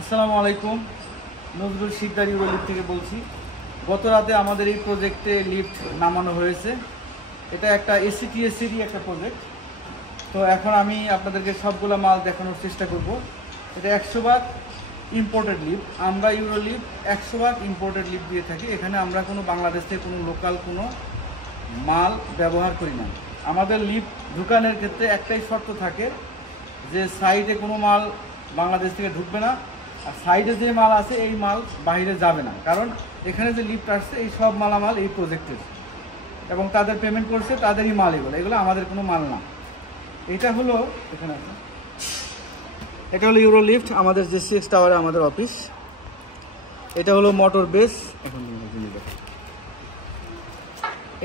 আসসালামু আলাইকুম, Nazrul Sikdar euro lift থেকে বলছি। গত রাতে আমাদের এই প্রজেক্টে লিফট নামানো হয়েছে। এটা একটা এসিটিএসিরই একটা প্রজেক্ট। তো এখন আমি আপনাদেরকে সবগুলো মাল দেখানোর চেষ্টা করব। এটা 100% ইম্পোর্টেড লিফট। আমরা ইউরো লিফট 100% ইম্পোর্টেড লিফট দিয়ে থাকি। এখানে আমরা কোনো বাংলাদেশ থেকে কোনো লোকাল কোনো মাল ব্যবহার করি না। আমাদের লিফট ঢুকানোর ক্ষেত্রে একটাই শর্ত থাকে যে সাইডে কোনো মাল বাংলাদেশ থেকে ঢুকবে না, আর সাইডে যে মাল আছে এই মাল বাইরে যাবে না। কারণ এখানে যে লিফট আসছে এই সব মালামাল এই প্রজেক্টের, এবং তাদের পেমেন্ট করছে তাদেরই মাল। এগুলো আমাদের কোনো মাল না। এটা হলো এখানে আছে, এটা হলো ইউরো লিফট, আমাদের যে 6 টাওয়ারে আমাদের অফিস। এটা হলো মোটর বেস। এখন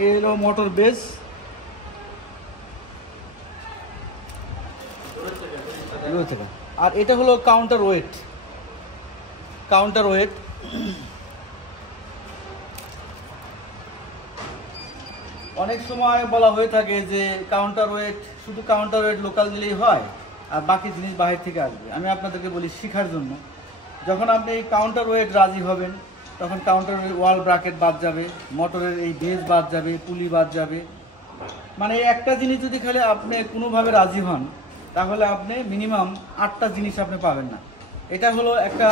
এই হলো মোটর বেস। আর এটা হলো কাউন্টার ওয়েট। অনেক সময় বলা হয়ে থাকে যে শুধু কাউন্টার ওয়েট লোকাল দিলেই হয় আর বাকি জিনিস বাহির থেকে আসবে। আমি আপনাদেরকে বলি শেখার জন্য, যখন আপনি এই কাউন্টার ওয়েট রাজি হবেন তখন কাউন্টার ওয়াল ব্রাকেট বাদ যাবে, মোটরের এই বেস বাদ যাবে, পুলি বাদ যাবে। মানে একটা জিনিস যদি খালি আপনি কোনোভাবে রাজি হন তাহলে আপনি মিনিমাম 8টা জিনিস আপনি পাবেন না। এটা হলো একটা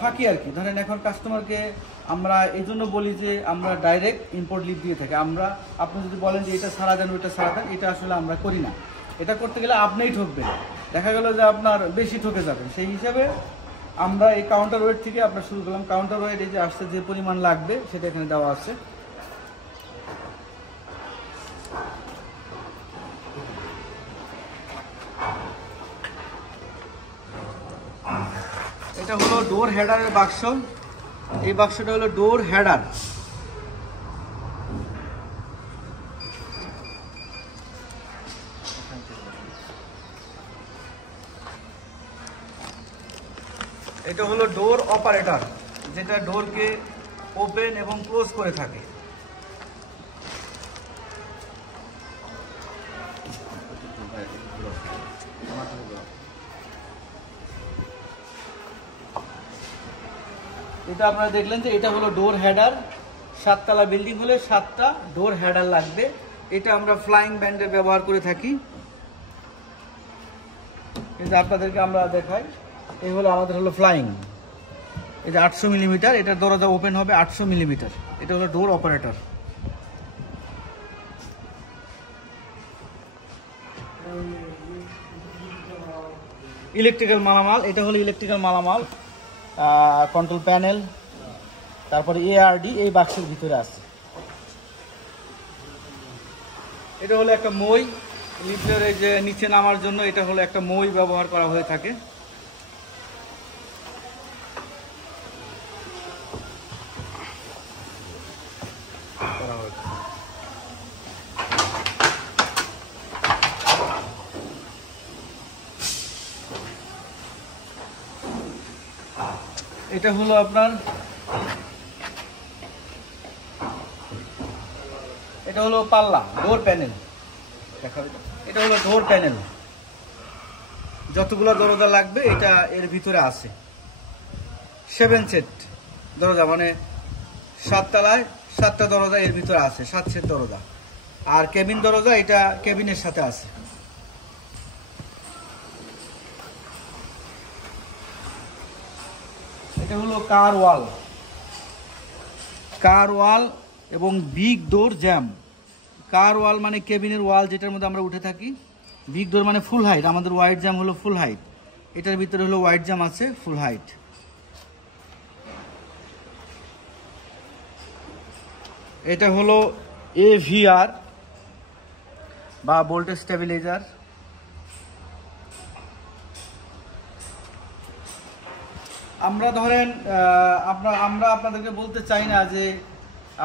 ফাঁকি আর কি। ধরেন এখন কাস্টমারকে আমরা এই জন্য বলি যে আমরা ডাইরেক্ট ইম্পোর্ট লিফট দিয়ে থাকি। আপনি যদি বলেন যে এটা সারা দেন ওইটা সারা দেন, এটা আসলে আমরা করি না। এটা করতে গেলে আপনিই ঠকবেন, দেখা গেল যে আপনার বেশি ঠকে যাবেন। সেই হিসাবে আমরা এই কাউন্টার ওয়েট থেকে আপনার শুরু করলাম। কাউন্টার ওয়েট এই যে আসছে, যে পরিমাণ লাগবে সেটা এখানে দেওয়া আছে। এটা হলো ডোর হেডারের বাক্স। এই বাক্সটা হলো ডোর হেডার। এটা হলো ডোর অপারেটর, যেটা ডোরকে ওপেন এবং ক্লোজ করে থাকে। এটা আপনারা দেখলেন যে এটা হলো ডোর হেডার। 7 তলা বিল্ডিং হলে 7টা ডোর হেডার লাগবে। এটা আমরা ফ্লাইং ব্যান্ডের ব্যবহার করে থাকি। এই যে আপনাদেরকে আমরা দেখাই, এই হলো আমাদের হলো ফ্লাইং। এই যে 800 মিলিমিটার, এটার দরজা ওপেন হবে 800 মিলিমিটার। এটা হলো ডোর অপারেটর। ইলেকট্রিক্যাল মালামাল, এটা হলো ইলেকট্রিক্যাল মালামাল। কন্ট্রোল প্যানেল, তারপরে এআরডি এই বাক্সের ভিতরে আছে। এটা হলো একটা মই, লিফটের এই যে নিচে নামার জন্য এটা হলো একটা মই ব্যবহার করা হয়ে থাকে। এটা হলো আপনার, এটা হলো পাল্লা, ডোর প্যানেল। এটা হলো ডোর প্যানেল। যতগুলো দরজা লাগবে এটা এর ভিতরে আছে। 7 সেট দরজা, মানে 7 তলায় 7টা দরজা এর ভিতরে আছে, 7 সেট দরজা। আর কেবিন দরজা এটা কেবিনের সাথে আছে। এটা হলো কার ওয়াল এবং বিগ ডোর জ্যাম। কার ওয়াল মানে কেবিনের ওয়াল, যেটার মধ্যে আমরা উঠে থাকি। বিগ ডোর মানে ফুল হাইট। আমাদের ওয়াইড জ্যাম হলো ফুল হাইট। এটার ভিতরে হলো ওয়াইড জ্যাম আছে ফুল হাইট। এটা হলো এভিআর বা ভোল্টেজ স্টেবিলাইজার। আমরা ধরেন আমরা আপনাদেরকে বলতে চাই না যে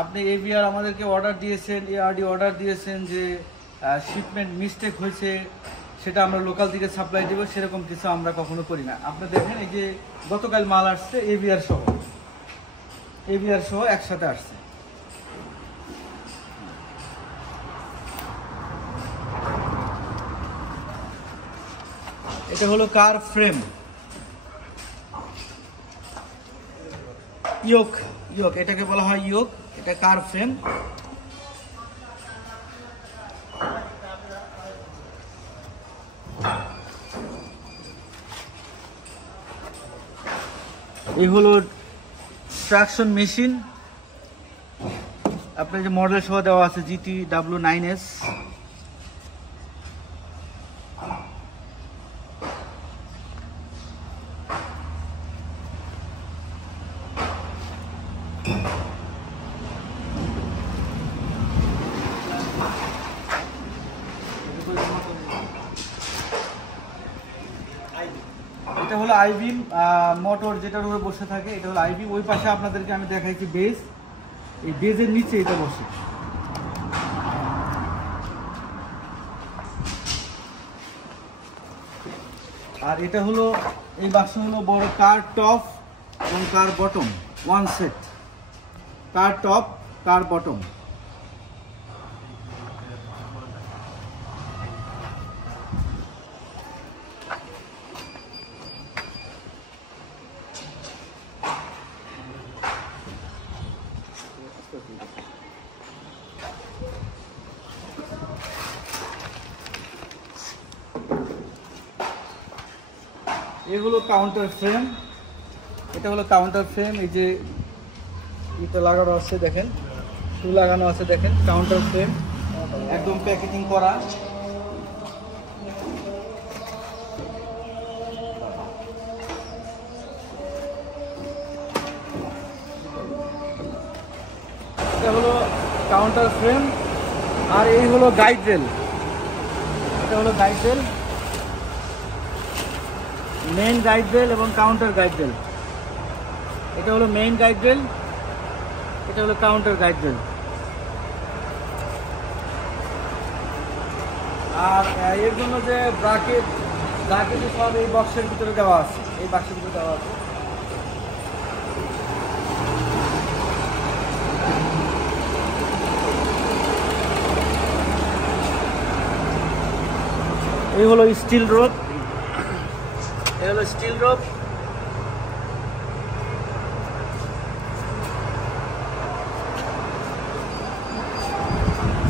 আপনি এভিআর আমাদেরকে অর্ডার দিয়েছেন, এআরডি অর্ডার দিয়েছেন, যে শিপমেন্ট মিস্টেক হয়েছে সেটা আমরা লোকাল থেকে সাপ্লাই দেবো, সেরকম কিছু আমরা কখনো করি না। আপনি দেখেন এই যে গতকাল মাল আসছে এভিআর সহ একসাথে আসছে। এটা হলো কার ফ্রেম। ইয়োক ইয়োক এটাকে বলা হয় ইয়োক, এটা কার ফ্রেম। এই হলো ট্রাকশন মেশিন, আপনার যে মডেল সহ দেওয়া আছে GTW9S। এটা হলো আইবিম মোটর, যেটার উপরে বসে থাকে এটা হলো আইবিম। ওই পাশে আপনাদেরকে আমি দেখাইছি বেজ, এই বেজের নিচে এটা বসে। আর এটা হলো এই বাক্স হলো বড় কার টপ এবং কার বটম, ওয়ান সেট, কার টপ কার বটম। এগুলো কাউন্টার ফ্রেম, এটা হলো কাউন্টার ফ্রেম। এই যে এটা লাগানো আছে দেখেন, শু লাগানো আছে দেখেন, কাউন্টার ফ্রেম একদম প্যাকেজিং করা। এটা হলো কাউন্টার ফ্রেম। আর এই হলো গাইড রেল, এটা হলো guide rail, main guide rail এবং কাউন্টার গাইড রেল। এটা হলো মেইন গাইড রেল, এটা হলো কাউন্টার গাইড রেল। আর এর জন্য যে ব্রাকেট সব এই বক্সের ভিতরে দেওয়া আছে, এই বাক্সের ভিতরে দেওয়া আছে। এই হলো স্টিল রোপ, এই হলো স্টিল রোপ।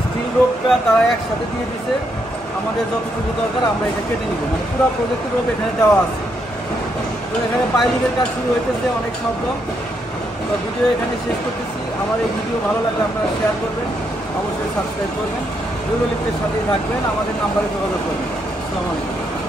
স্টিল রোপটা তারা একসাথে দিয়ে দিছে, আমাদের যতটুকু দরকার আমরা এটা কেটে নিব, মানে পুরো প্রজেক্টের রোপ এখানে দেওয়া আছে। তো এখানে পাইলিংয়ের কাজ শুরু হইতেছে, অনেক শব্দ। তো ভিডিও এখানে শেষ করতেছি। আমার এই ভিডিও ভালো লাগলে আপনারা শেয়ার করবেন, অবশ্যই সাবস্ক্রাইব করবেন, ভিডিও লিখতে সাথেই থাকবেন, আমাদের নাম্বারে যোগাযোগ করবেন। আসসালামু আলাইকুম।